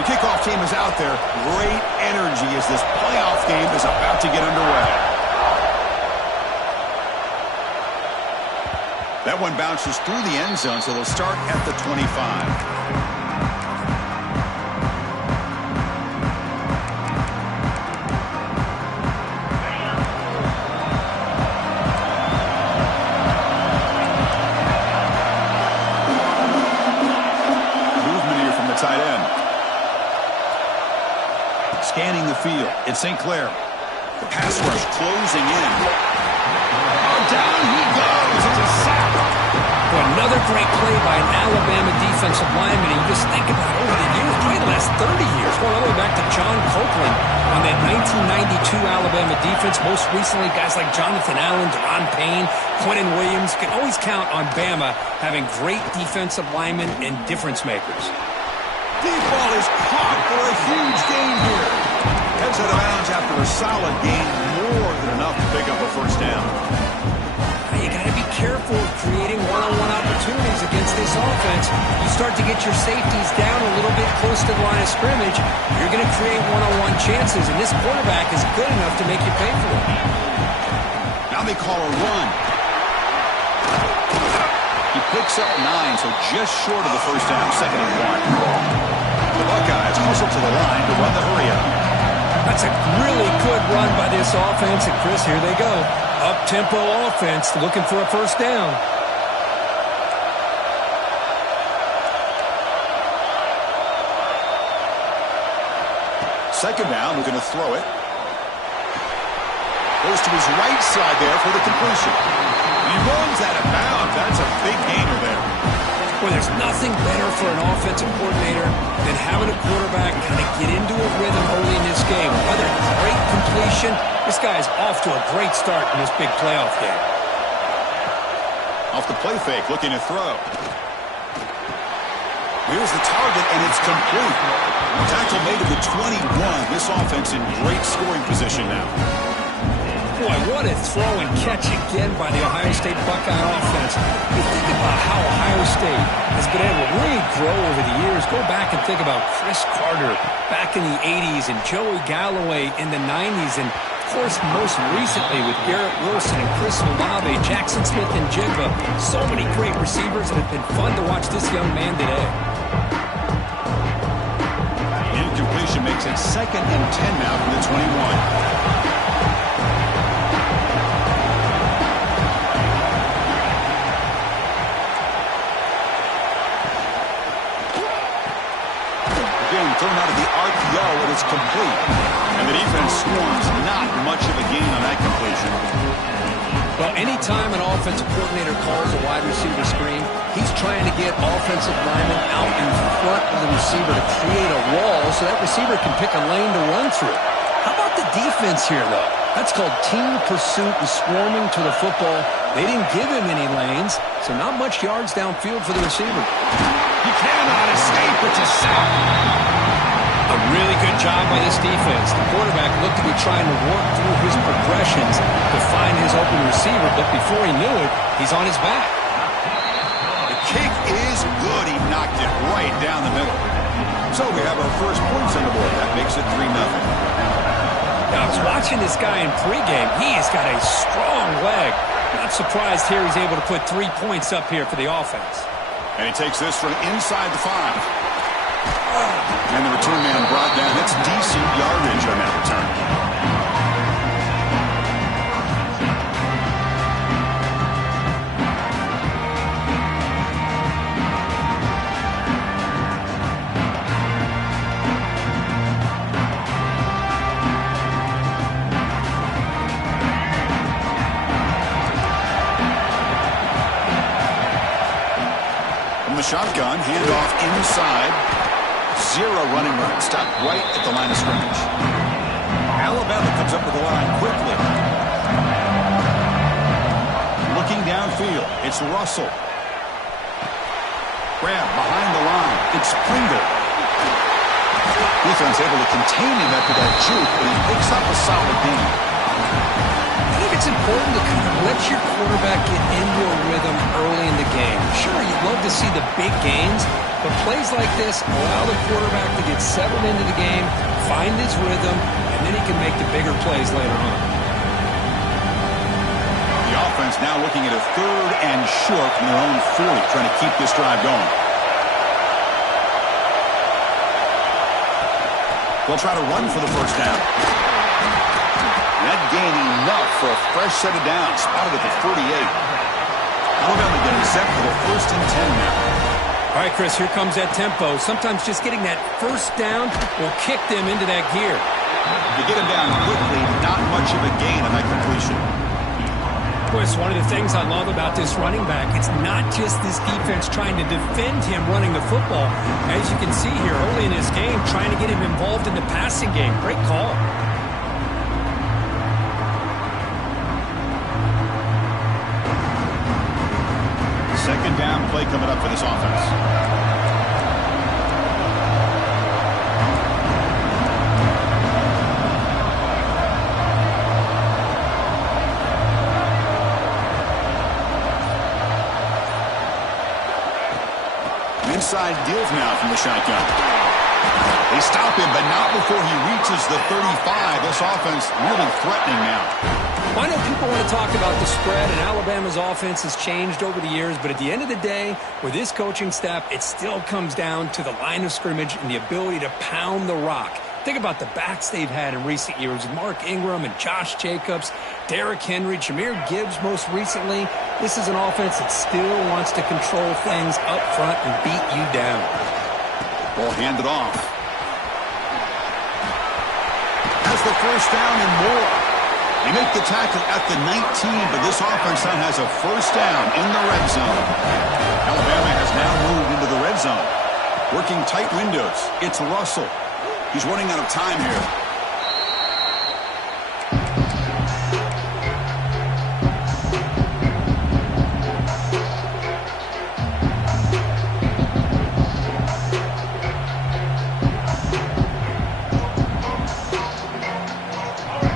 The kickoff team is out there. Great energy as this playoff game is about to get underway. That one bounces through the end zone, so they'll start at the 25. Scanning the field, it's St. Clair. The pass rush closing in. Oh, down he goes. It's a sack. Another great play by an Alabama defensive lineman. And you just think about over the years, probably the last 30 years, going all the way back to John Copeland on that 1992 Alabama defense. Most recently, guys like Jonathan Allen, Deron Payne, Quentin Williams. You can always count on Bama having great defensive linemen and difference makers. Deep ball is caught for a huge gain here. Heads out of bounds after a solid gain, more than enough to pick up a first down. You got to be careful of creating one-on-one opportunities against this offense. You start to get your safeties down a little bit close to the line of scrimmage, you're going to create one-on-one chances, and this quarterback is good enough to make you pay for it. Now they call a run. He picks up 9, so just short of the first down, 2nd and 1. The Buckeyes hustle to the line to run the hurry-up. That's a really good run by this offense, and Chris, here they go. Up-tempo offense looking for a first down. Second down, looking to throw it. Goes to his right side there for the completion. He runs out of bounds. That's a big gainer there. Well, there's nothing better for an offensive coordinator than having a quarterback kind of get into a rhythm early in this game. Another great completion. This guy's off to a great start in this big playoff game. Off the play fake, looking to throw. Here's the target, and it's complete. Tackle made at the 21. This offense in great scoring position now. Boy, what a throw and catch again by the Ohio State Buckeye offense. You think about how Ohio State has been able to really grow over the years. Go back and think about Chris Carter back in the 80s and Joey Galloway in the 90s. And, of course, most recently with Garrett Wilson and Chris Olave, Jackson Smith and Jigba. So many great receivers, and it's been fun to watch this young man today. Incompletion makes it 2nd and 10 now from the 21. Thrown out of the RPO, and it's complete. And the defense swarms not much of a gain on that completion. Well, anytime an offensive coordinator calls a wide receiver screen, he's trying to get offensive linemen out in front of the receiver to create a wall so that receiver can pick a lane to run through. How about the defense here, though? That's called team pursuit and swarming to the football. They didn't give him any lanes, so not much yards downfield for the receiver. He cannot escape. It's a sack. A really good job by this defense. The quarterback looked to be trying to work through his progressions to find his open receiver, but before he knew it, he's on his back. The kick is good. He knocked it right down the middle. So we have our first points on the board. That makes it 3-0. Now, I was watching this guy in pregame. He has got a strong leg. Not surprised here he's able to put 3 points up here for the offense. And he takes this from inside the 5. And the return man brought down. That's decent yardage on that return. From the shotgun, handoff inside. 0 running room, stopped right at the line of scrimmage. Alabama comes up with the line quickly. Looking downfield, it's Russell. Grab behind the line, it's Pringle. Defense able to contain him after that juke, but he picks up a solid gain. I think it's important to kind of let your quarterback get into a rhythm early in the game. Sure, you'd love to to see the big gains, but plays like this allow the quarterback to get settled into the game, find his rhythm, and then he can make the bigger plays later on. The offense now looking at a 3rd and short from their own 40, trying to keep this drive going. They'll try to run for the first down. That gain enough for a fresh set of downs, spotted at the 48. Alabama getting set for the 1st and 10 now. All right, Chris, here comes that tempo. Sometimes just getting that first down will kick them into that gear. To get him down quickly, not much of a gain on that completion. Chris, one of the things I love about this running back, it's not just this defense trying to defend him running the football. As you can see here early in this game, trying to get him involved in the passing game. Great call. Second down play coming up for this offense. Inside deals now from the shotgun. They stop him, but not before he reaches the 35. This offense really threatening now. Well, I know people want to talk about the spread, and Alabama's offense has changed over the years, but at the end of the day, with this coaching staff, it still comes down to the line of scrimmage and the ability to pound the rock. Think about the backs they've had in recent years. Mark Ingram and Josh Jacobs, Derrick Henry, Jahmyr Gibbs most recently. This is an offense that still wants to control things up front and beat you down. Ball handed off. Has the first down and more. They make the tackle at the 19, but this offense now has a first down in the red zone. Alabama has now moved into the red zone. Working tight windows. It's Russell. He's running out of time here.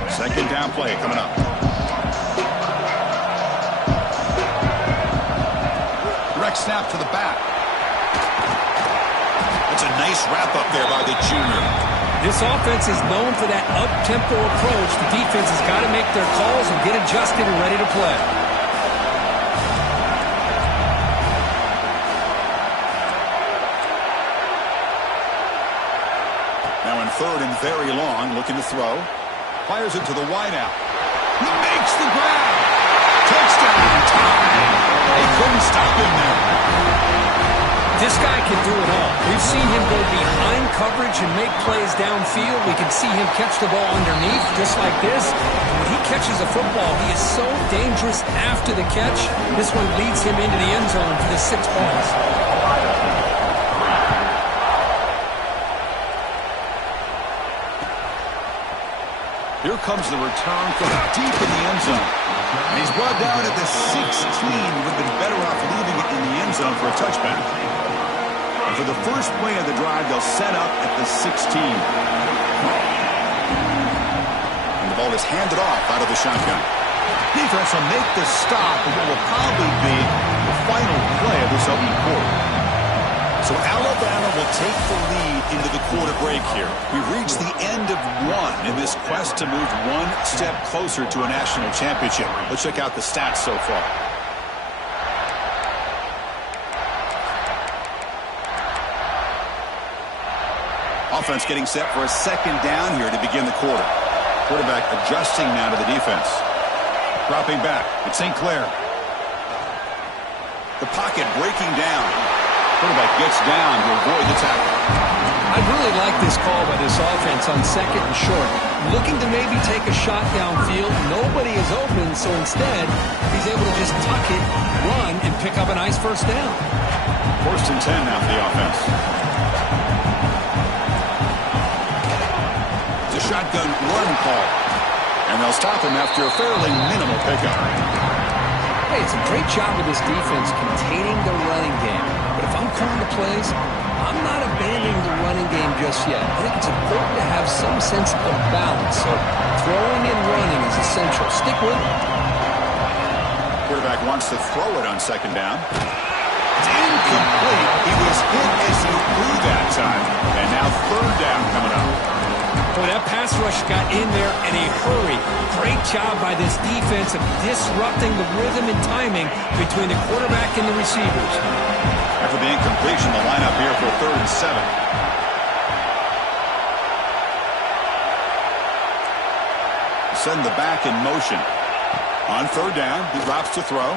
Second down play coming up. Direct snap to the back. That's a nice wrap up there by the junior. This offense is known for that up-tempo approach. The defense has got to make their calls and get adjusted and ready to play. Now in 3rd and very long, looking to throw. Fires it to the wideout. He makes the grab. Touchdown time. They couldn't stop him there. This guy can do it all. We've seen him go behind coverage and make plays downfield. We can see him catch the ball underneath just like this. When he catches a football, he is so dangerous after the catch. This one leads him into the end zone for the 6 points. Here comes the return from deep in the end zone. And he's brought down at the 16. Would have been better off leaving it in the end zone for a touchback. And for the first play of the drive, they'll set up at the 16. And the ball is handed off out of the shotgun. Defense will make the stop of what will probably be the final play of this opening quarter. So Alabama will take the lead into the quarter break here. We've reached the end of one in this quest to move one step closer to a national championship. Let's check out the stats so far. Offense getting set for a second down here to begin the quarter. Quarterback adjusting now to the defense. Dropping back. It's St. Clair. The pocket breaking down. Quarterback gets down to avoid the tackle. I really like this call by this offense on 2nd and short. Looking to maybe take a shot downfield. Nobody is open, so instead, he's able to just tuck it, run, and pick up a nice first down. 1st and 10 now for the offense. It's a shotgun run call. And they'll stop him after a fairly minimal pickup. Hey, it's a great job of this defense containing the running game. But if I'm calling the plays, I'm not abandoning the running game just yet. I think it's important to have some sense of balance. So throwing and running is essential. Stick with it. Quarterback wants to throw it on 2nd down. It's incomplete. now third down coming up. Boy, that pass rush got in there in a hurry. Great job by this defense of disrupting the rhythm and timing between the quarterback and the receivers. After the incompletion, the lineup here for 3rd and 7. Send the back in motion. On 3rd down, he drops to throw.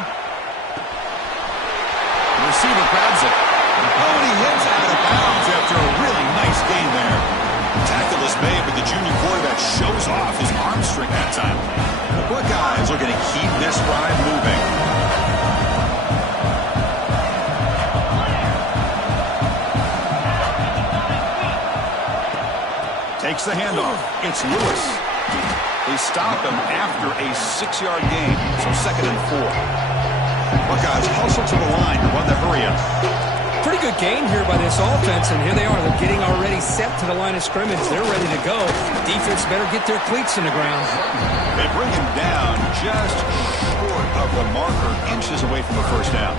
The receiver grabs it. Oh, and he hits out of bounds after a really nice gain there. The tackle is made, but the junior quarterback shows off his arm strength that time. The Buckeyes looking to keep this drive moving. Takes the handoff. It's Lewis. They stop him after a 6-yard gain, so 2nd and 4. Buckeyes hustle to the line to run the hurry-up. Pretty good gain here by this offense, and here they are. They're getting already set to the line of scrimmage. They're ready to go. Defense better get their cleats in the ground. They bring him down just short of the marker, inches away from the 1st down.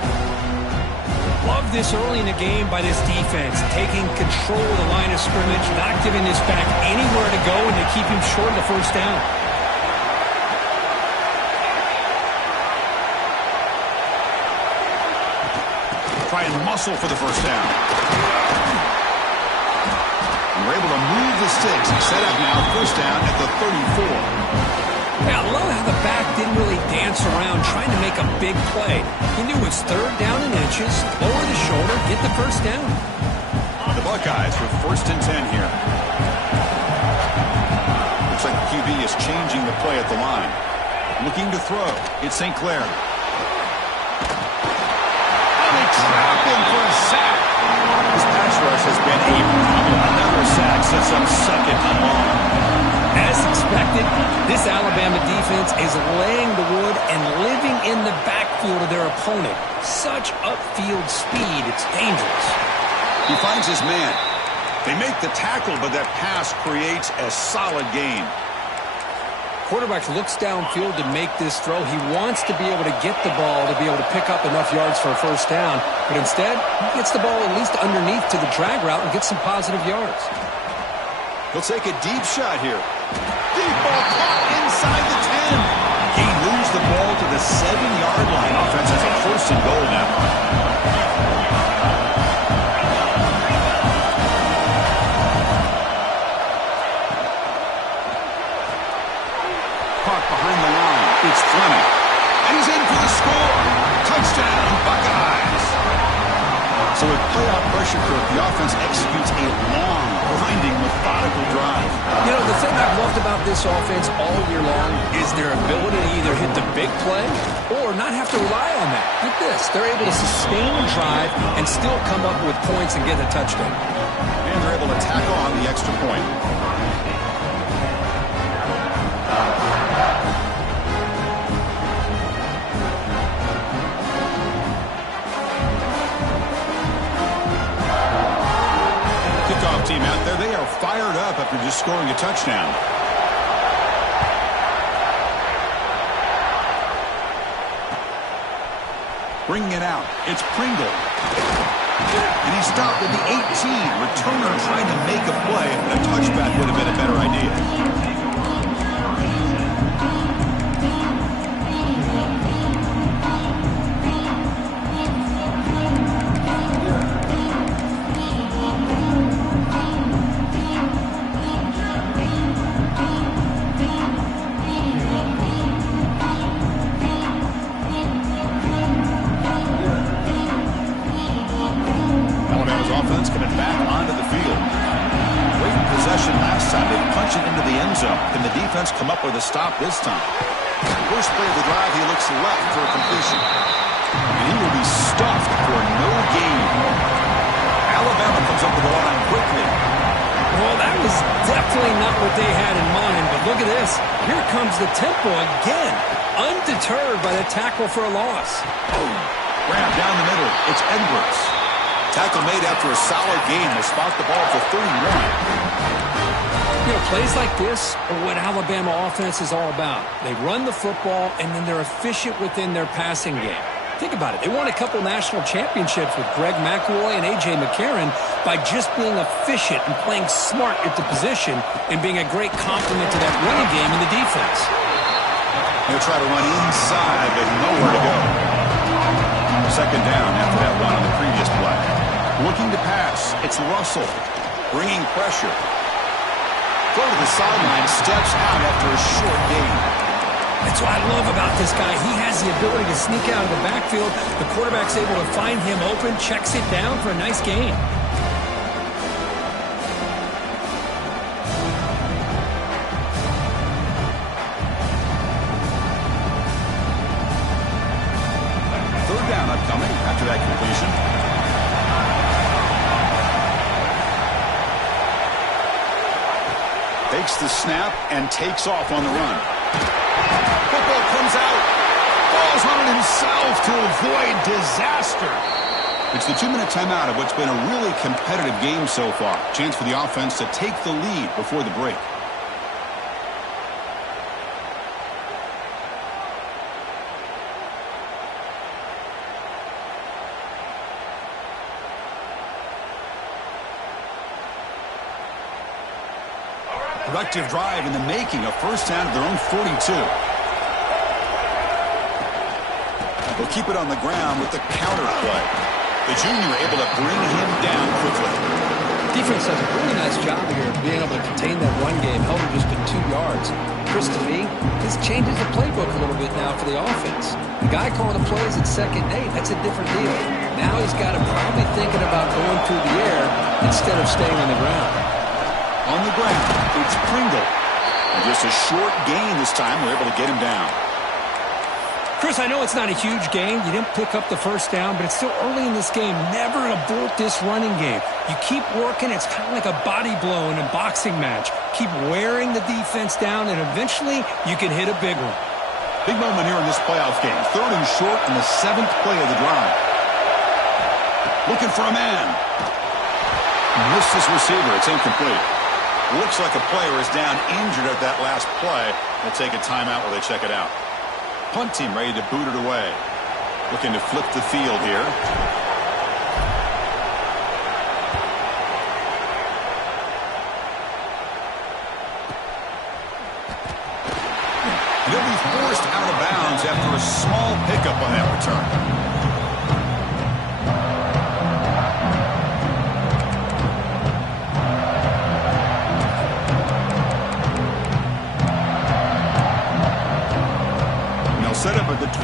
Love this early in the game by this defense, taking control of the line of scrimmage, not giving this back anywhere to go, and they keep him short of the 1st down. Try and muscle for the 1st down. And we're able to move the sticks. Set up now, 1st down at the 34. Yeah, I love how the back didn't really dance around trying to make a big play. He knew it's 3rd down in inches, lower the shoulder, get the 1st down. The Buckeyes with 1st and 10 here. Looks like the QB is changing the play at the line. Looking to throw. It's St. Clair. And they trap him for a sack. This pass rush has been a problem. Another sack sets up 2nd and long. As expected, this Alabama defense is laying the wood and living in the backfield of their opponent. Such upfield speed, it's dangerous. He finds his man. They make the tackle, but that pass creates a solid gain. Quarterback looks downfield to make this throw. He wants to be able to get the ball to be able to pick up enough yards for a 1st down, but instead, he gets the ball at least underneath to the drag route and gets some positive yards. He'll take a deep shot here. Deep ball caught inside the 10. He moves the ball to the 7-yard line. Offense has a 1st and goal now. Caught behind the line. It's Fleming. And he's in for the score. Touchdown, Buckeyes. So with playoff pressure curve, the offense executes a long, grinding, methodical drive. You know, the thing I've loved about this offense all year long is their ability to either hit the big play or not have to rely on that. Look at this. They're able to sustain a drive and still come up with points and get a touchdown. And they're able to tackle on the extra point. Team out there, they are fired up after just scoring a touchdown. Bringing it out, it's Pringle. And he stopped at the 18. Returner trying to make a play, and a touchback would have been a better idea. Can the defense come up with a stop this time? First play of the drive, he looks left for a completion. And he will be stuffed for no gain. Alabama comes up with the line quickly. Well, that was definitely not what they had in mind, but look at this. Here comes the tempo again. Undeterred by the tackle for a loss. Grab down the middle. It's Edwards. Tackle made after a solid gain. They spot the ball for 31. You know, plays like this are what Alabama offense is all about. They run the football, and then they're efficient within their passing game. Think about it. They won a couple national championships with Greg McElroy and A.J. McCarron by just being efficient and playing smart at the position and being a great complement to that running game in the defense. He'll try to run inside, but nowhere to go. Second down after that run on the previous play. Looking to pass. It's Russell. Bringing pressure. Go to the sideline. Steps out after a short gain. That's what I love about this guy. He has the ability to sneak out of the backfield. The quarterback's able to find him open, checks it down for a nice gain. Third down upcoming after that completion. Takes the snap and takes off on the run. Football comes out. Falls on it himself to avoid disaster. It's the 2-minute timeout of what's been a really competitive game so far. Chance for the offense to take the lead before the break. Productive drive in the making, a first down at their own 42. They'll keep it on the ground with the counter play. The junior able to bring him down quickly. Defense does a really nice job here of being able to contain that run game, held him just to 2 yards. Chris, to me, this changes the playbook a little bit now for the offense. The guy calling the plays at 2nd and 8, that's a different deal. Now he's got him probably thinking about going through the air instead of staying on the ground. On the ground, it's Pringle. And just a short gain this time. We're able to get him down. Chris, I know it's not a huge gain. You didn't pick up the first down, but it's still early in this game. Never abort this running game. You keep working. It's kind of like a body blow in a boxing match. Keep wearing the defense down, and eventually you can hit a big one. Big moment here in this playoff game. 3rd and short in the 7th play of the drive. Looking for a man. Missed his receiver. It's incomplete. Looks like a player is down injured at that last play. They'll take a timeout while they check it out. Punt team ready to boot it away. Looking to flip the field here. He'll be forced out of bounds after a small pickup on that return. Set up at the 26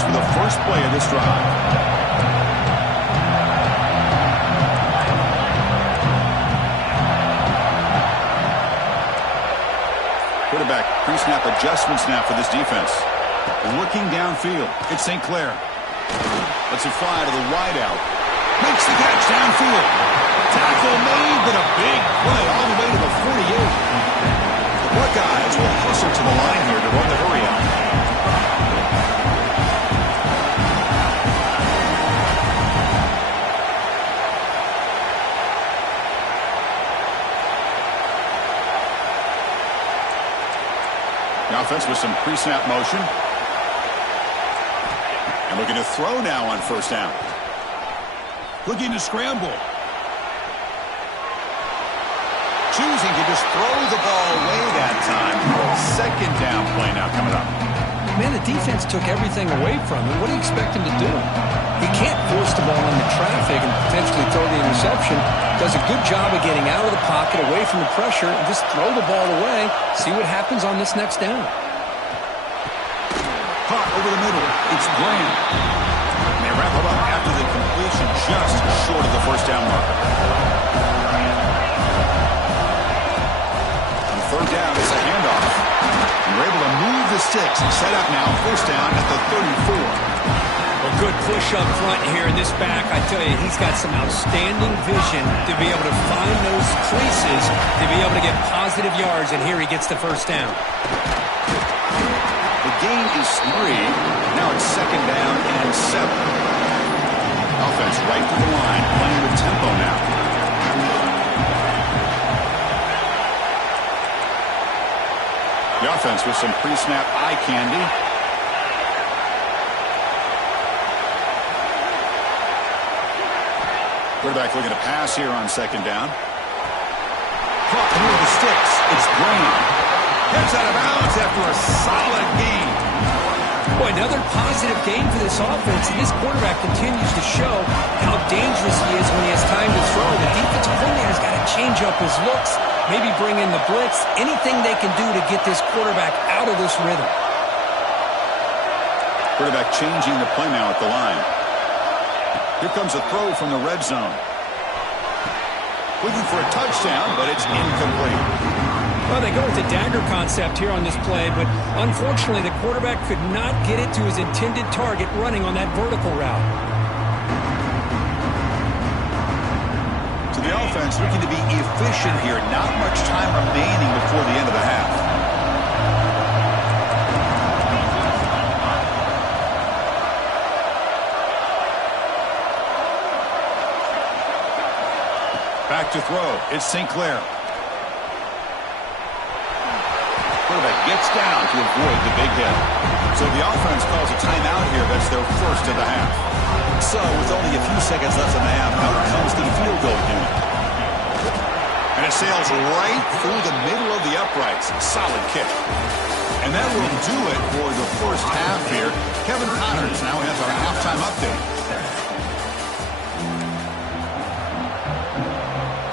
for the first play of this drive. Quarterback pre-snap adjustment snap for this defense. Looking downfield. It's St. Clair. Lets it fly to the wideout. Makes the catch downfield. Tackle made, but a big play all the way to the 48. The Buckeyes will hustle to the line here to run the hurry out. The offense with some pre-snap motion. And looking to throw now on first down. Looking to scramble. Choosing to just throw the ball away that time. 2nd down play now coming up. Man, the defense took everything away from him. What do you expect him to do? He can't force the ball into traffic and potentially throw the interception. Does a good job of getting out of the pocket, away from the pressure, and just throw the ball away. See what happens on this next down. Caught over the middle. It's Graham. And they wrap it up after the completion just short of the first down marker. On 3rd down, it's a handoff. And we're able to move the sticks. Set up now, first down at the 34. A good push up front here in this back. I tell you, he's got some outstanding vision to be able to find those creases, to be able to get positive yards, and here he gets the first down. The gain is 3. Now it's 2nd down and 7. Offense right to the line, playing with tempo now. The offense with some pre-snap eye candy. Quarterback looking to pass here on second down. Caught near the sticks. It's Green. Gets out of bounds after a solid gain. Boy, another positive game for this offense, and this quarterback continues to show how dangerous he is when he has time to throw. The defensive coordinator's got to change up his looks, maybe bring in the blitz, anything they can do to get this quarterback out of this rhythm. Quarterback changing the play now at the line. Here comes a throw from the red zone. Looking for a touchdown, but it's incomplete. Well, they go with the dagger concept here on this play, but unfortunately the quarterback could not get it to his intended target running on that vertical route. So the offense looking to be efficient here. Not much time remaining before the end of the half. Back to throw. It's St. Clair. Quarterback gets down to avoid the big hit. So the offense calls a timeout here. That's their first of the half. So with only a few seconds left in the half, out comes the field goal unit. And it sails right through the middle of the uprights. Solid kick. And that will do it for the first half here. Kevin Connors now has our halftime update.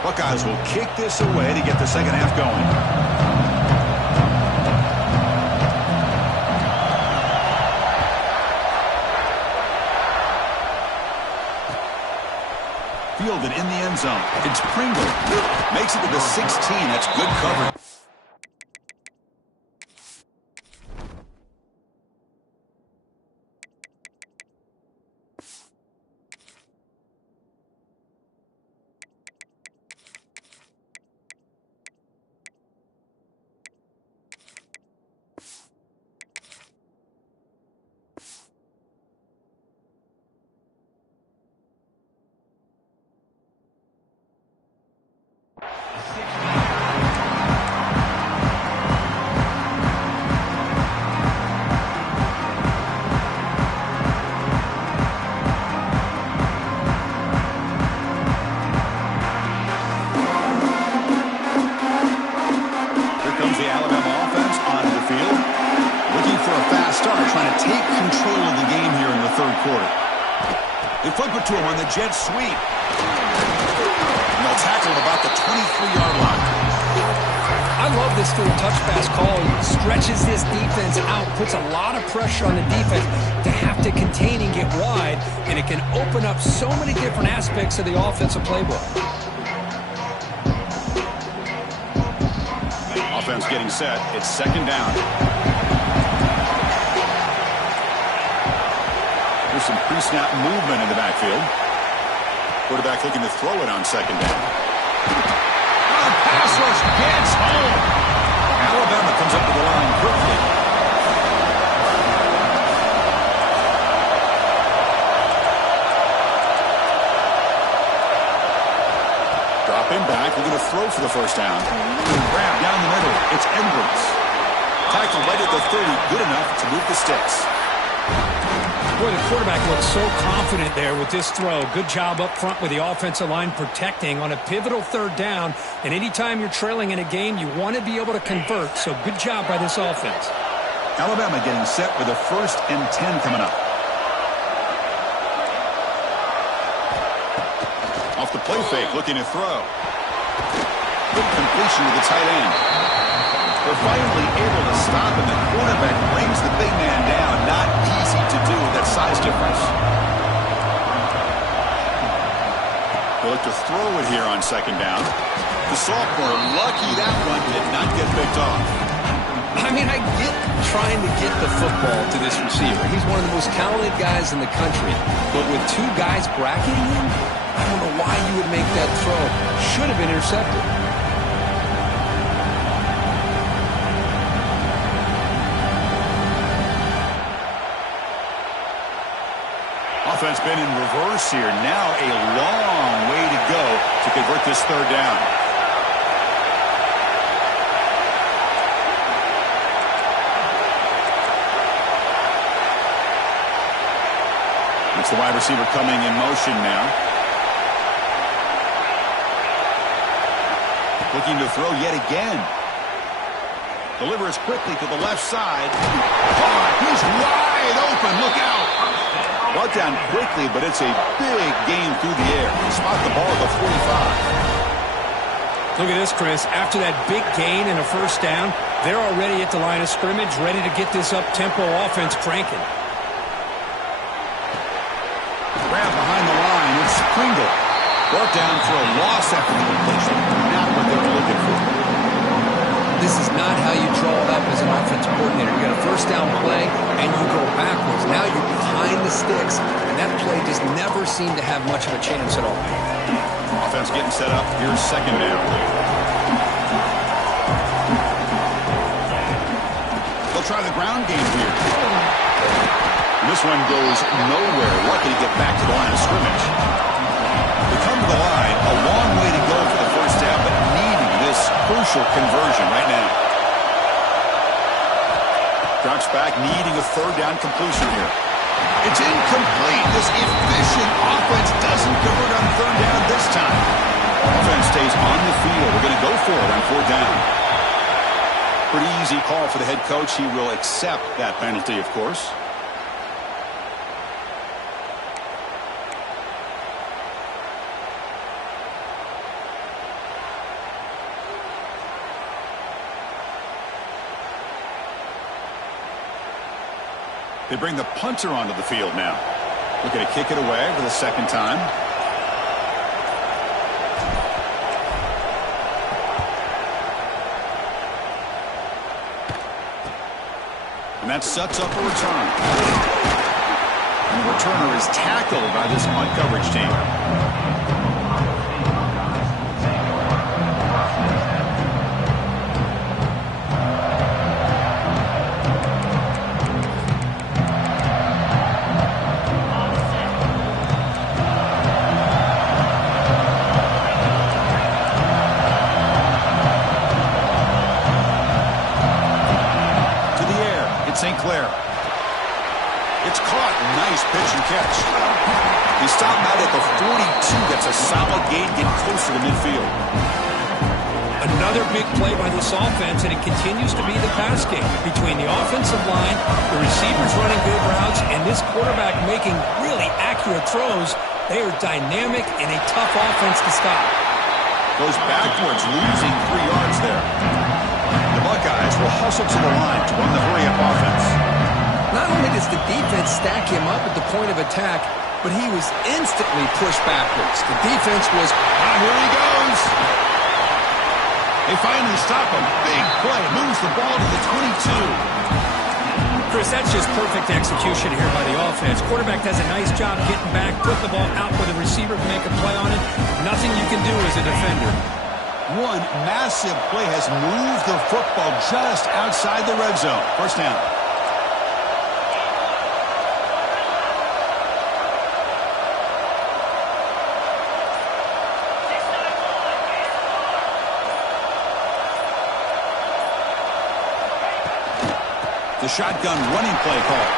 Buckeyes will kick this away to get the second half going. Fielded in the end zone. It's Pringle. Makes it to the 16. That's good coverage. Jet sweep. And they'll tackle him about the 23-yard line. I love this little touch pass call. It stretches this defense out, puts a lot of pressure on the defense to have to contain and get wide, and it can open up so many different aspects of the offensive playbook. Offense getting set. It's second down. There's some pre-snap movement in the backfield. Quarterback looking to throw it on second down. Oh, pass rush gets home. Alabama comes up to the line quickly. Dropping back, looking to throw for the first down. Grab down the middle. It's Edwards. Tackled right at the 30. Good enough to move the sticks. Boy, the quarterback looks so confident there with this throw. Good job up front with the offensive line protecting on a pivotal third down. And anytime you're trailing in a game, you want to be able to convert. So good job by this offense. Alabama getting set with a 1st and 10 coming up. Off the play fake, looking to throw. Good completion to the tight end. They're finally able to stop him. The quarterback brings the big man down. Not easy to do with that size difference. They look to throw it here on second down. The sophomore, lucky that one did not get picked off. I mean, I get trying to get the football to this receiver. He's one of the most talented guys in the country. But with two guys bracketing him, I don't know why you would make that throw. Should have been intercepted. Offense been in reverse here. Now a long way to go to convert this third down. It's the wide receiver coming in motion now. Looking to throw yet again. Delivers quickly to the left side. Caught. He's wide open. Look out. Brought down quickly, but it's a big gain through the air. Spot the ball at the 45. Look at this, Chris. After that big gain and a first down, they're already at the line of scrimmage, ready to get this up-tempo offense cranking. Grab behind the line. It's Pringle. Brought down for a loss after the completion. Not what they were looking for. This is not how you draw it up as an offensive coordinator. You got a first down play, and you go backwards. Now you're behind the sticks, and that play just never seemed to have much of a chance at all. Offense getting set up. Here's second down. They'll try the ground game here. This one goes nowhere. Lucky to get back to the line of scrimmage. They come to the line. A long way to go for the first down, but needing this crucial conversion right now. Drops back, needing a third down completion here. It's incomplete. This efficient offense doesn't convert on third down this time. Offense stays on the field. We're going to go for it on fourth down. Pretty easy call for the head coach. He will accept that penalty, of course. They bring the punter onto the field now. Looking to kick it away for the second time. And that sets up a return. And the returner is tackled by this punt coverage team. St. Clair. It's caught. Nice pitch and catch. He stopped out at the 42. That's a solid gain, getting closer to midfield. Another big play by this offense, and it continues to be the pass game between the offensive line, the receivers running good routes, and this quarterback making really accurate throws. They are dynamic and a tough offense to stop. Goes backwards, losing 3 yards there. The Buckeyes will hustle to the line to run the hurry-up offense. Not only does the defense stack him up at the point of attack, but he was instantly pushed backwards. The defense was, here he goes. They finally stop him. Big play. Moves the ball to the 22. Chris, that's just perfect execution here by the offense. Quarterback does a nice job getting back, put the ball out where the receiver can make a play on it. Nothing you can do as a defender. One massive play has moved the football just outside the red zone. First down. The shotgun running play call.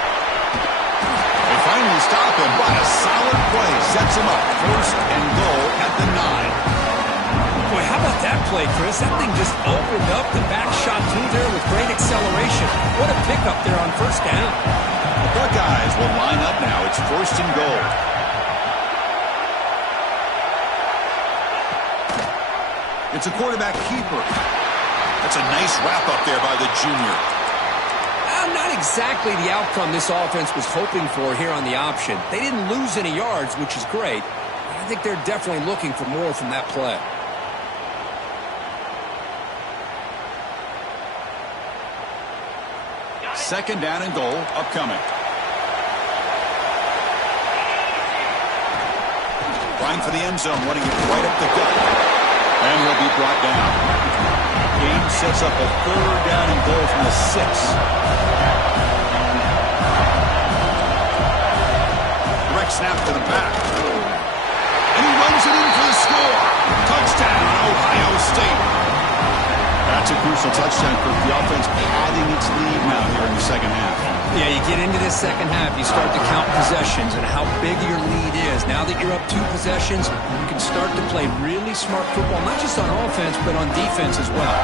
They finally stop him, but a solid play sets him up. First and goal at the 9. Boy, how about that play, Chris? That thing just opened up. The back shot through there with great acceleration. What a pickup there on first down. The Buckeyes will line up now. It's first and goal. It's a quarterback keeper. That's a nice wrap-up there by the junior. Not exactly the outcome this offense was hoping for here on the option. They didn't lose any yards, which is great. I think they're definitely looking for more from that play. Second down and goal upcoming. Trying for the end zone, running it right up the gut. And he'll be brought down. Game sets up a third down and goal from the 6. Direct snap to the back. And he runs it in for the score. Touchdown, Ohio State. That's a crucial touchdown, Kirk. The offense padding its lead now here in the second half. Yeah, you get into this second half, you start to count possessions and how big your lead is. Now that you're up 2 possessions, you can start to play really smart football, not just on offense, but on defense as well.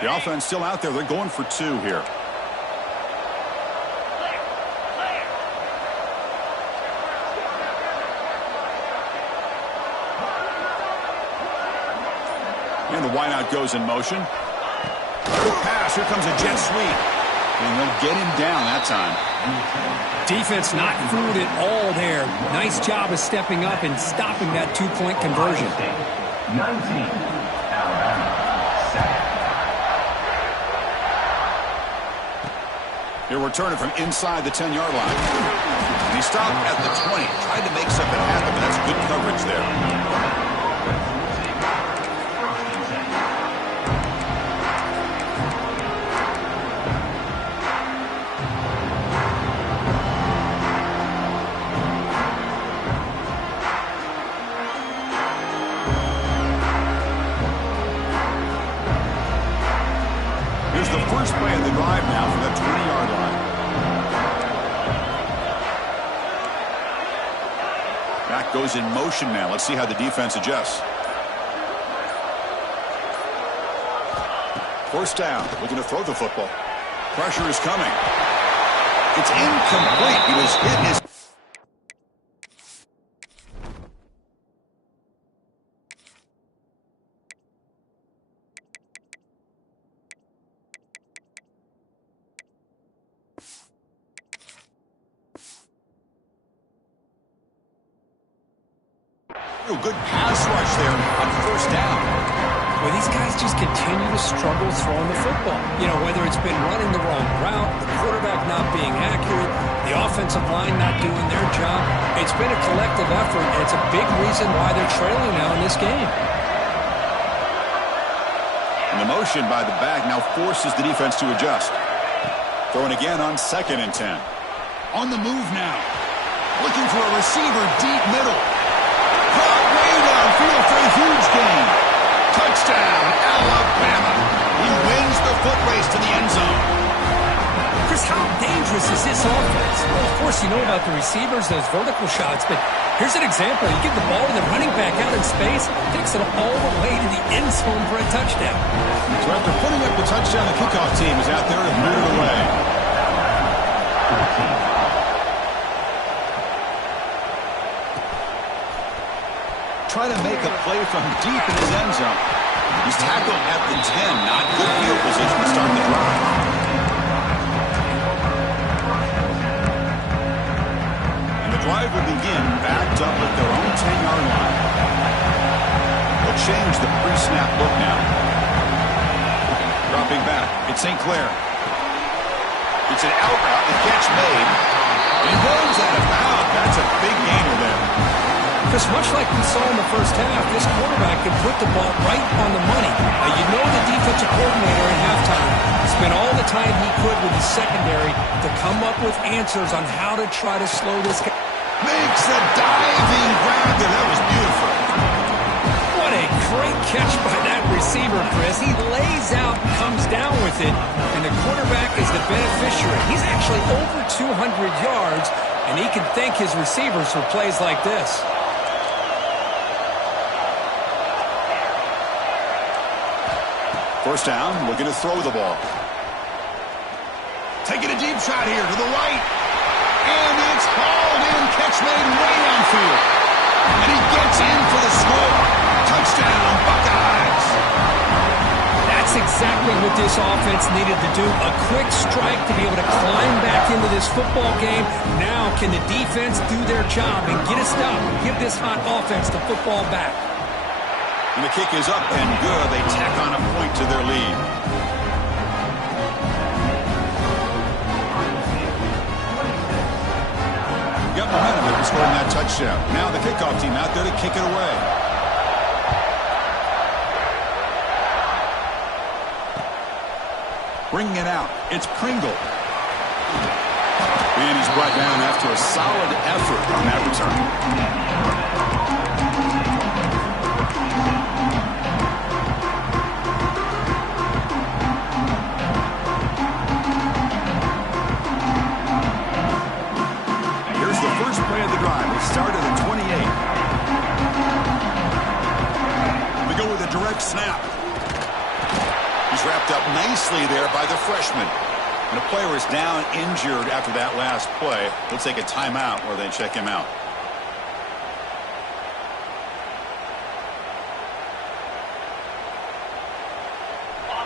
The offense still out there. They're going for 2 here. And the wideout goes in motion. Good pass. Here comes a jet sweep. And they'll get him down that time. Defense not fooled at all there. Nice job of stepping up and stopping that 2-point conversion. 19, Alabama, sack. He'll return it from inside the 10-yard line. And he stopped at the 20. Tried to make something happen, but that's good coverage there. Here's the first play of the drive now from that 20-yard line. Back goes in motion now. Let's see how the defense adjusts. First down, looking to throw the football. Pressure is coming. It's incomplete. He was hit his... Good pass rush there on first down. Well, these guys just continue to struggle throwing the football. You know, whether it's been running the wrong route, the quarterback not being accurate, the offensive line not doing their job. It's been a collective effort, and it's a big reason why they're trailing now in this game. And the motion by the back now forces the defense to adjust. Throwing again on 2nd and 10. On the move now. Looking for a receiver deep middle. Caught way downfield for a huge gain. Touchdown, Alabama. He wins the foot race to the end zone. Chris, how dangerous is this offense? Well, of course, you know about the receivers, those vertical shots, but here's an example. You give the ball to the running back out in space, takes it all the way to the end zone for a touchdown. So after putting up the touchdown, the kickoff team is out there to move it away. Try to make a play from deep in his end zone. He's tackled at the 10. Not good field position to start the drive. And the drive will begin backed up at their own 10-yard line. They'll change the pre-snap look now. Dropping back. It's St. Clair. It's an out route. The catch made. And he goes out of bounds. That's a big gainer there. Because much like we saw in the first half, this quarterback can put the ball right on the money. Now, you know the defensive coordinator at halftime spent all the time he could with his secondary to come up with answers on how to try to slow this guy. Makes a diving grab there. That was beautiful. What a great catch by that receiver, Chris. He lays out, comes down with it, and the quarterback is the beneficiary. He's actually over 200 yards, and he can thank his receivers for plays like this. First down, looking to throw the ball. Taking a deep shot here to the right. And it's hauled in, catch made way downfield. And he gets in for the score. Touchdown, Buckeyes. That's exactly what this offense needed to do. A quick strike to be able to climb back into this football game. Now can the defense do their job and get a stop and give this hot offense the football back? And the kick is up and good. They tack on a point to their lead. Got momentum after scoring that touchdown. Now the kickoff team out there to kick it away. Bringing it out. It's Pringle. And he's brought down after a solid effort on that return. Here's the first play of the drive. It started at 28. They go with a direct snap. He's wrapped up nicely there by the freshman. And the player is down injured after that last play. They'll take a timeout or they check him out.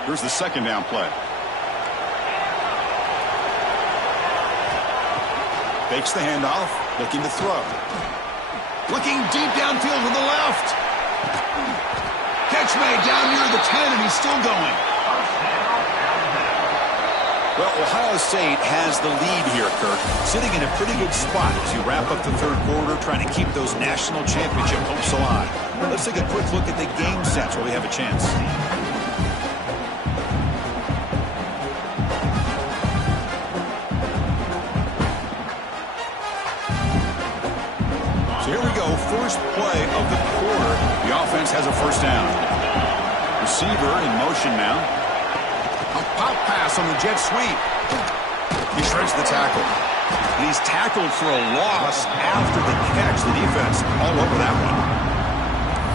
Here's the second down play. Fakes the handoff, looking to throw. Looking deep downfield to the left. Catch made down near the 10, and he's still going. Well, Ohio State has the lead here, Kirk, sitting in a pretty good spot as you wrap up the third quarter, trying to keep those national championship hopes alive. Let's take a quick look at the game sets where we have a chance. So here we go, first play of the quarter. The offense has a first down. Receiver in motion now. A pop pass on the jet sweep. He shreds the tackle. And he's tackled for a loss after the catch. The defense all over that one.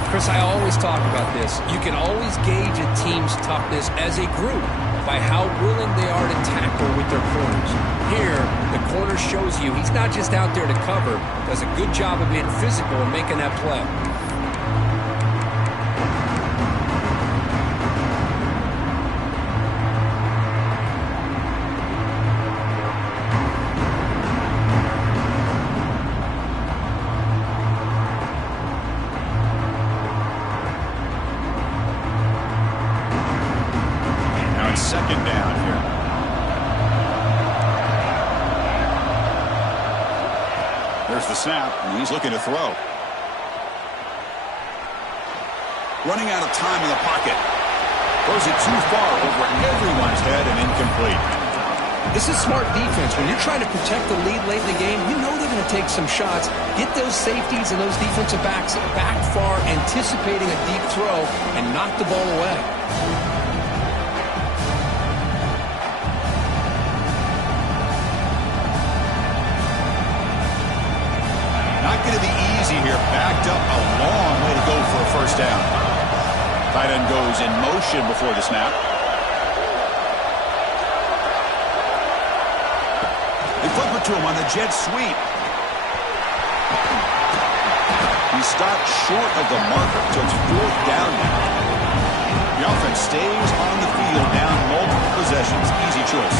Chris, I always talk about this. You can always gauge a team's toughness as a group by how willing they are to tackle with their corners. Here, the corner shows you he's not just out there to cover, does a good job of being physical and making that play. Second down here. There's the snap, and he's looking to throw. Running out of time in the pocket. Throws it too far over everyone's head and incomplete. This is smart defense. When you're trying to protect the lead late in the game, you know they're going to take some shots. Get those safeties and those defensive backs back far, anticipating a deep throw, and knock the ball away. Going to be easy here. Backed up a long way to go for a first down. Tight end goes in motion before the snap. They flip it to him on the jet sweep. He stopped short of the marker, so it's fourth down now. The offense stays on the field down multiple possessions. Easy choice.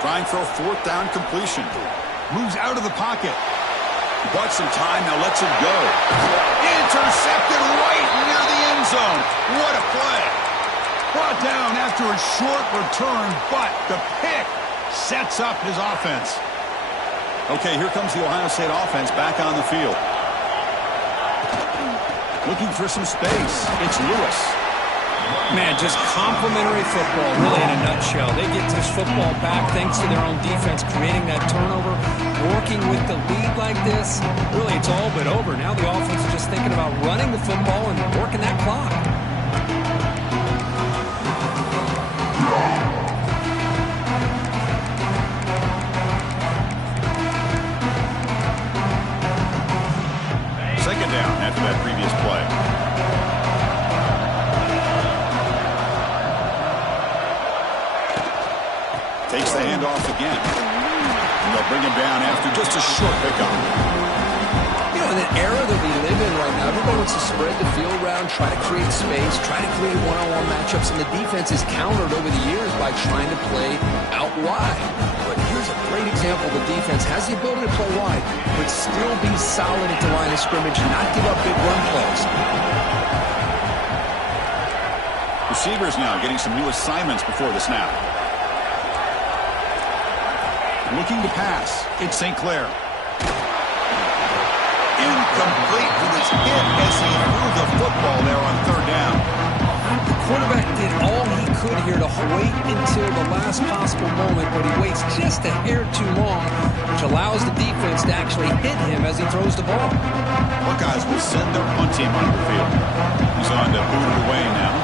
Trying for a fourth down completion. Moves out of the pocket. Bought some time, now lets it go. Intercepted right near the end zone. What a play. Brought down after a short return, but the pick sets up his offense. Okay, here comes the Ohio State offense back on the field. Looking for some space. It's Lewis. Man, just complimentary football, really in a nutshell. They get this football back thanks to their own defense, creating that turnover, working with the lead like this. Really, it's all but over. Now the offense is just thinking about running the football and working that clock. Second down after that previous play. Takes the handoff again. And they'll bring him down after just a short pickup. You know, in an era that we live in right now, everybody wants to spread the field around, try to create space, try to create one-on-one matchups, and the defense is countered over the years by trying to play out wide. But here's a great example. The defense has the ability to play wide, but still be solid at the line of scrimmage and not give up big run plays. Receivers now getting some new assignments before the snap. Looking to pass. It's St. Clair. Incomplete. He was hit as he threw the football there on third down. The quarterback did all he could here to wait until the last possible moment, but he waits just a hair too long, which allows the defense to actually hit him as he throws the ball. Buckeyes will send their punt team onto the field. He's on to boot it away now.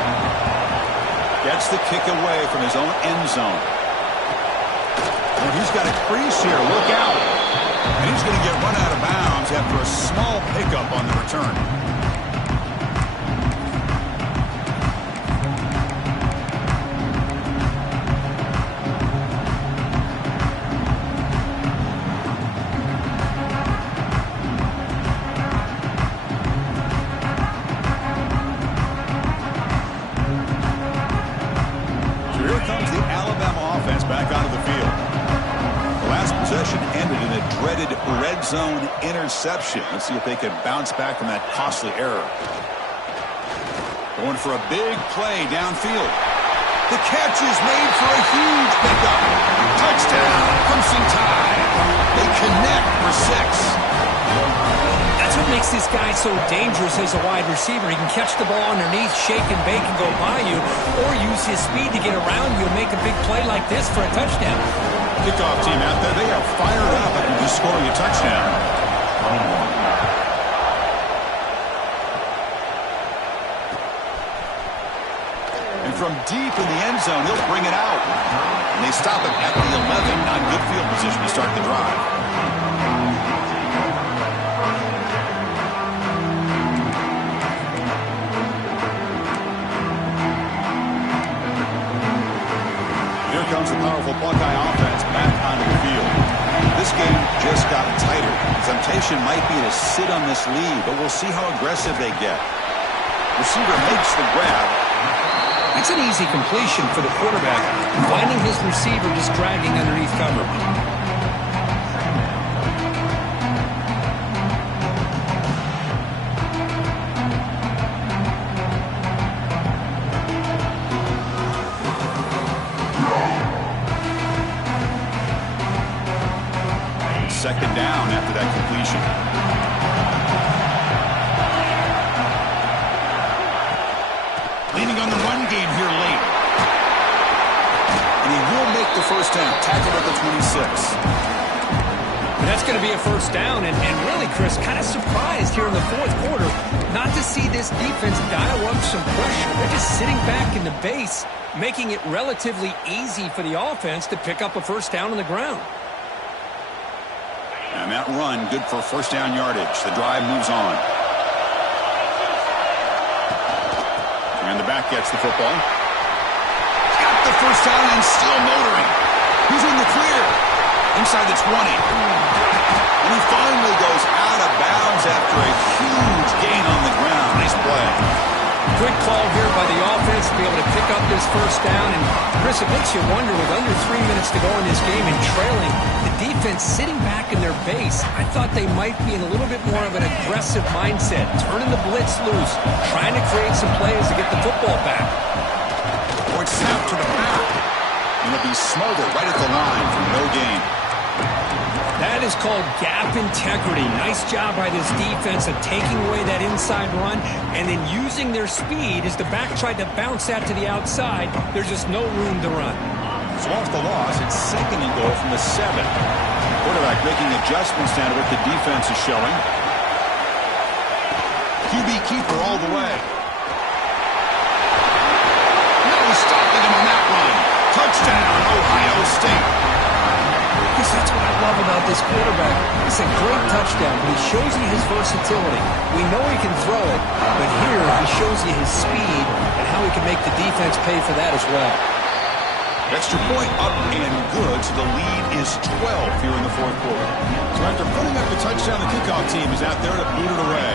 Gets the kick away from his own end zone. And he's got a crease here. Look out. And he's going to get run out of bounds after a small pickup on the return. So here comes the Alabama offense back onto the field. The last possession ended in a dreaded red zone interception. Let's see if they can bounce back from that costly error. Going for a big play downfield. The catch is made for a huge pickup. Touchdown, Crimson Tide. They connect for 6. That's what makes this guy so dangerous as a wide receiver. He can catch the ball underneath, shake and bake and go by you, or use his speed to get around you and make a big play like this for a touchdown. Kickoff team out there, they are fired up after just scoring a touchdown. And from deep in the end zone, he'll bring it out. And they stop it at the 11. Not good field position to start the drive. Here comes the powerful Buckeye offense back onto the field. This game just got tighter. The temptation might be to sit on this lead, but we'll see how aggressive they get. Receiver makes the grab. That's an easy completion for the quarterback, finding his receiver just dragging underneath cover. Second down after that completion. Leaning on the run game here late. And he will make the first down. Tackled at the 26. And that's going to be a first down. And really, Chris, kind of surprised here in the fourth quarter not to see this defense dial up some pressure. They're just sitting back in the base, making it relatively easy for the offense to pick up a first down on the ground. And that run, good for first down yardage. The drive moves on. And the back gets the football. Got the first down and still motoring. He's in the clear. Inside the 20. And he finally goes out of bounds after a huge gain on the ground. Nice play. Quick call here by the offense to be able to pick up this first down. And, Chris, it makes you wonder, with under 3 minutes to go in this game and trailing, the defense sitting back in their base, I thought they might be in a little bit more of an aggressive mindset, turning the blitz loose, trying to create some plays to get the football back. Or it's snapped to the back. And it'll be smothered right at the line for no gain. That is called gap integrity. Nice job by this defense of taking away that inside run and then using their speed as the back tried to bounce that to the outside. There's just no room to run. So off the loss, it's second and goal from the 7. Quarterback making adjustments down to what the defense is showing. QB keeper all the way. No stopping him on that run. Touchdown, Ohio State. Because that's what I love about this quarterback. It's a great touchdown, but he shows you his versatility. We know he can throw it, but here he shows you his speed and how he can make the defense pay for that as well. Extra point up and good, so the lead is 12 here in the fourth quarter. So after putting up the touchdown, the kickoff team is out there to boot it away.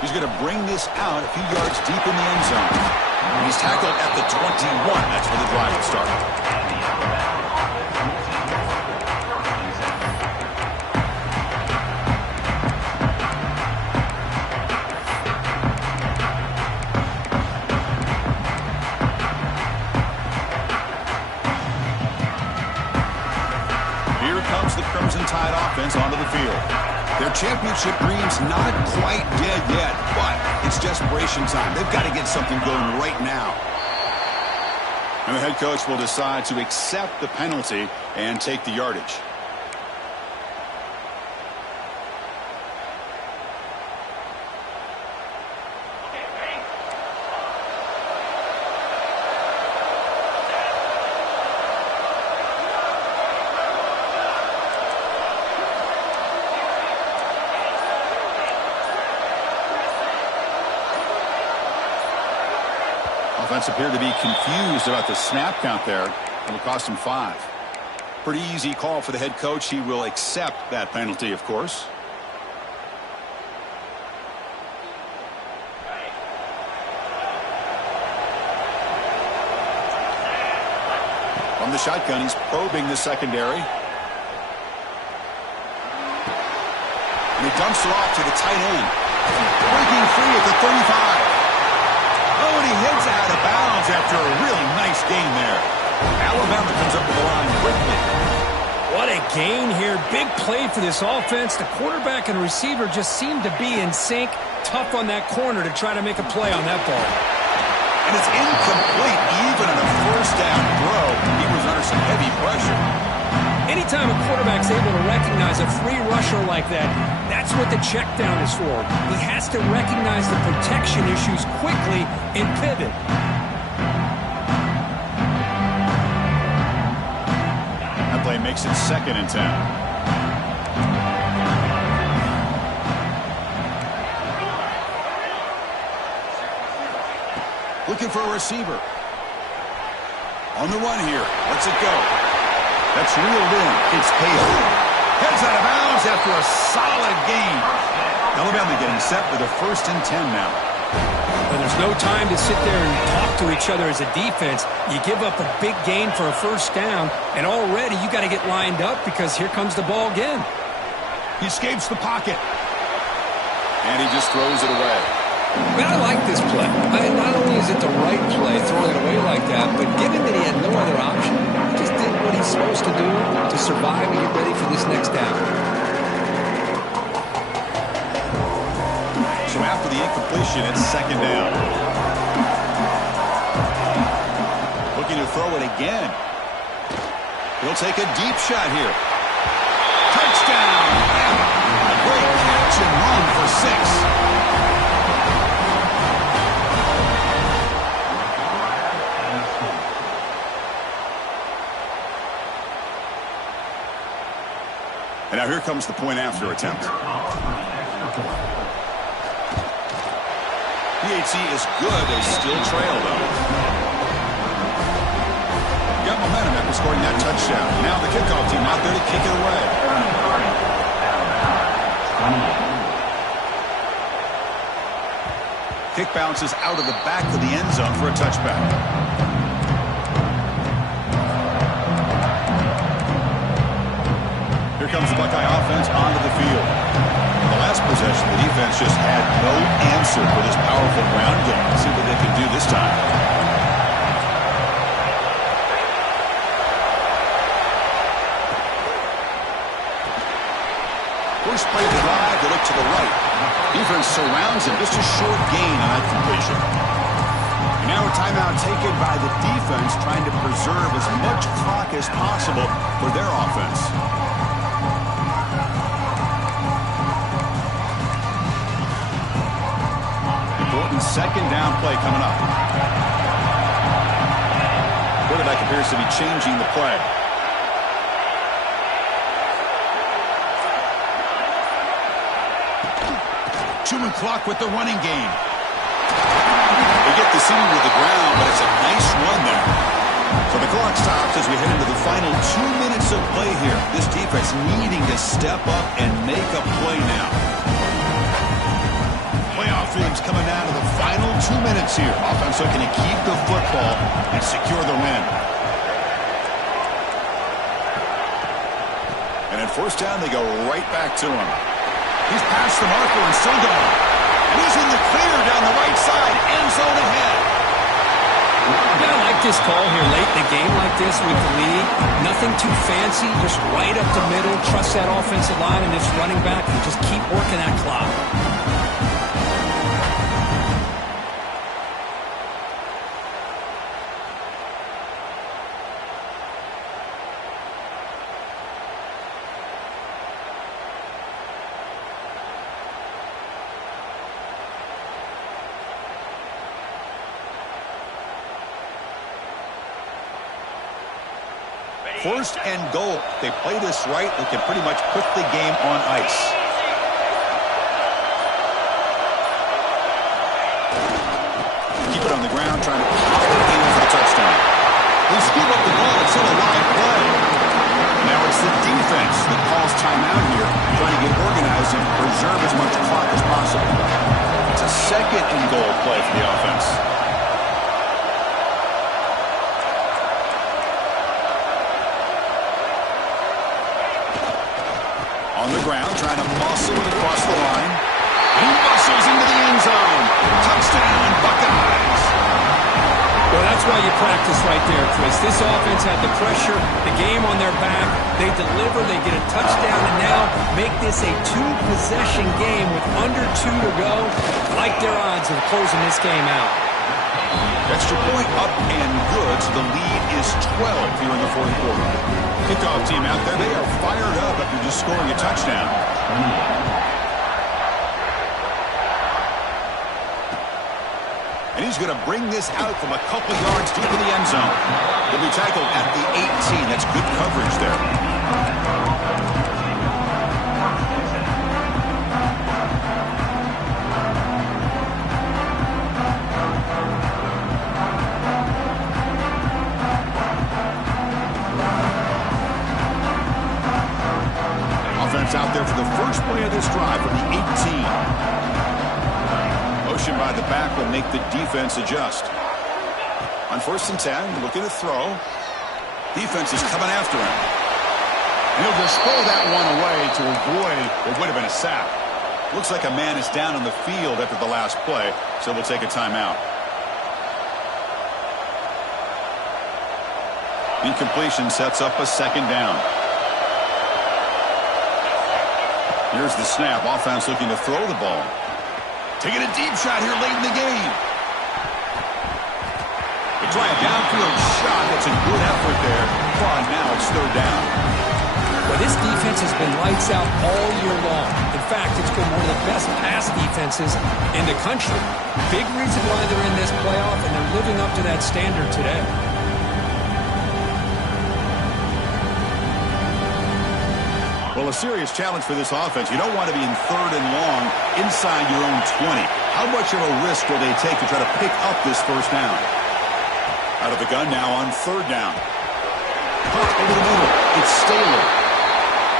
He's going to bring this out a few yards deep in the end zone. He's tackled at the 21. That's where the drive will start. Crimson Tide offense onto the field. Their championship dream's not quite dead yet, but it's desperation time. They've got to get something going right now. And the head coach will decide to accept the penalty and take the yardage. Offense appeared to be confused about the snap count there. It'll cost him 5. Pretty easy call for the head coach. He will accept that penalty, of course. From the shotgun, he's probing the secondary. And he dumps it off to the tight end. Breaking free at the 35. Oh, and he heads out of bounds after a really nice gain there. Alabama comes up to the line quickly. What a gain here. Big play for this offense. The quarterback and receiver just seem to be in sync. Tough on that corner to try to make a play on that ball. And it's incomplete. Even on a first down throw, he was under some heavy pressure. Anytime a quarterback's able to recognize a free rusher like that, that's what the check down is for. He has to recognize the protection issues quickly and pivot. That play makes it 2nd and 10. Looking for a receiver. On the run here. Let's it go. That's reeled in. It's Hale. Heads out of bounds after a solid gain. Alabama getting set for the 1st and 10 now. And there's no time to sit there and talk to each other as a defense. You give up a big gain for a 1st down, and already you got to get lined up because here comes the ball again. He escapes the pocket. And he just throws it away. Man, I like this play. Not only is it the right play, throwing it away like that, but given that he had no other option, he just did what he's supposed to do to survive and get ready for this next down. So after the incompletion, it's 2nd down. Looking to throw it again. He'll take a deep shot here. Touchdown! A great catch and run for 6. And now here comes the point after attempt. PAT is good. They still trail, though. Got momentum after scoring that touchdown. Now the kickoff team out there to kick it away. Kick bounces out of the back of the end zone for a touchback. Here comes the Buckeye offense onto the field. In the last possession, the defense just had no answer for this powerful ground game. Let's see what they can do this time. First play of the drive, they look to the right. Defense surrounds him, just a short gain on that completion. And now a timeout taken by the defense, trying to preserve as much clock as possible for their offense. Important 2nd down play coming up. Quarterback appears to be changing the play. Chewing clock with the running game. They get the city to the ground, but it's a nice run there. So the clock stops as we head into the final 2 minutes of play here. This defense needing to step up and make a play now. Playoff dreams coming down to the final 2 minutes here. Offense looking to keep the football and secure the win. And at 1st down, they go right back to him. He's past the marker and still going. And he's in the clear down the right side. End zone ahead. Yeah, I like this call here late in the game like this with the lead. Nothing too fancy, just right up the middle. Trust that offensive line and this running back and just keep working that clock. First and goal. They play this right, they can pretty much put the game on ice. Keep it on the ground, trying to pop it in for the touchdown. They scoop up the ball. It's still a live play. Now it's the defense that calls timeout here, trying to get organized and preserve as much clock as possible. It's a second and goal play for the offense. On the ground, trying to muscle it across the line. He muscles into the end zone. Touchdown, Buckeyes. Well, that's why you practice right there, Chris. This offense had the pressure, the game on their back. They deliver, they get a touchdown, and now make this a two-possession game with under 2 to go. Like their odds of closing this game out. Extra point up and good, so the lead is 12 here in the fourth quarter. Kickoff team out there, they are fired up after just scoring a touchdown. And he's going to bring this out from a couple yards deep in the end zone. He'll be tackled at the 18. That's good coverage there. Out there for the first play of this drive from the 18. Motion by the back will make the defense adjust. On 1st and 10, looking to throw. Defense is coming after him. He'll just throw that one away to avoid what would have been a sack. Looks like a man is down on the field after the last play, so we'll take a timeout. Incompletion sets up a second down. Here's the snap. Offense looking to throw the ball. Taking a deep shot here late in the game. They try a downfield shot. That's a good effort there. But now it's 3rd down. Well, this defense has been lights out all year long. In fact, it's been one of the best pass defenses in the country. Big reason why they're in this playoff, and they're living up to that standard today. Well, a serious challenge for this offense. You don't want to be in 3rd and long inside your own 20. How much of a risk will they take to try to pick up this first down? Out of the gun now on 3rd down. Punt over the middle. It's Staley.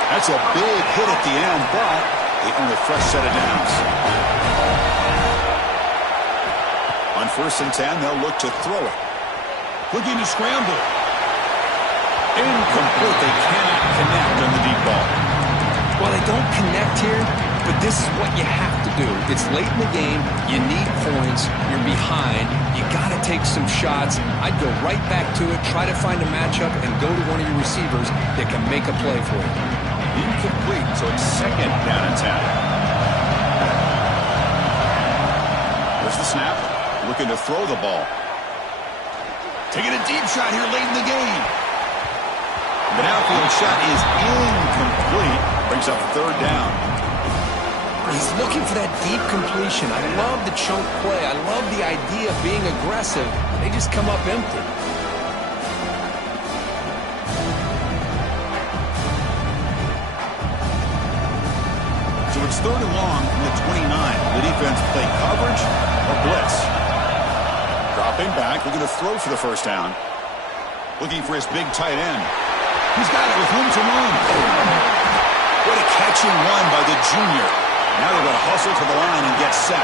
That's a big hit at the end, but they earn a fresh set of downs. On 1st and 10, they'll look to throw it. Looking to scramble. Incomplete. They cannot connect on the deep ball. Well, they don't connect here, but this is what you have to do. It's late in the game. You need points. You're behind. You got to take some shots. I'd go right back to it, try to find a matchup, and go to one of your receivers that can make a play for you. Incomplete, so it's 2nd down and 10. There's the snap. Looking to throw the ball. Taking a deep shot here late in the game. The downfield shot is incomplete. Brings up 3rd down. He's looking for that deep completion. I love the chunk play. I love the idea of being aggressive. They just come up empty. So it's 3rd and long from the 29. The defense play coverage or blitz. Dropping back, looking to throw for the first down. Looking for his big tight end. He's got it with room to run. What a catching one by the junior. Now they're going to hustle to the line and get set.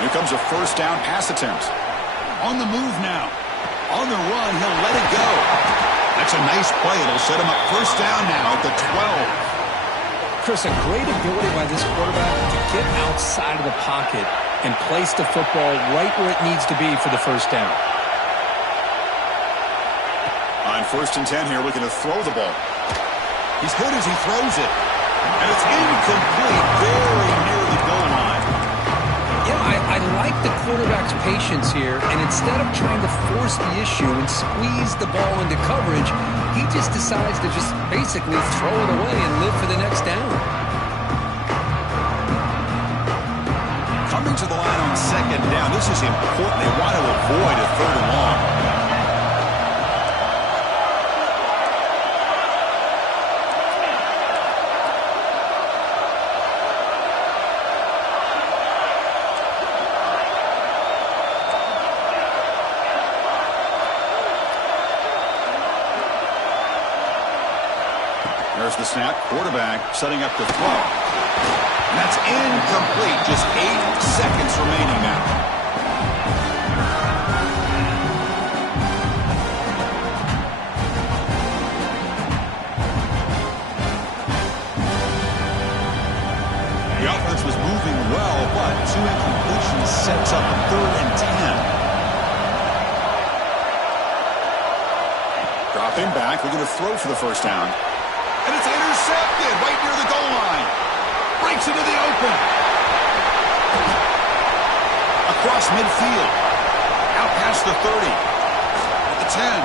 Here comes a 1st down pass attempt. On the move now. On the run, he'll let it go. That's a nice play. It'll set him up 1st down now at the 12. Chris, a great ability by this quarterback to get outside of the pocket and place the football right where it needs to be for the first down. On 1st and 10 here, looking to throw the ball. He's hit as he throws it. And it's incomplete, very near the goal line. Yeah, I like the quarterback's patience here, and instead of trying to force the issue and squeeze the ball into coverage, he just decides to just basically throw it away and live for the next down. Coming to the line on 2nd down, this is important. They want to avoid a 3rd and long. There's the snap. Quarterback setting up to throw. And that's incomplete. Just 8 seconds remaining now. The offense was moving well, but 2 incompletions sets up a 3rd and 10. Dropping back, looking to throw for the first down. And it's intercepted right near the goal line. Breaks into the open. Across midfield. Out past the 30. At the 10.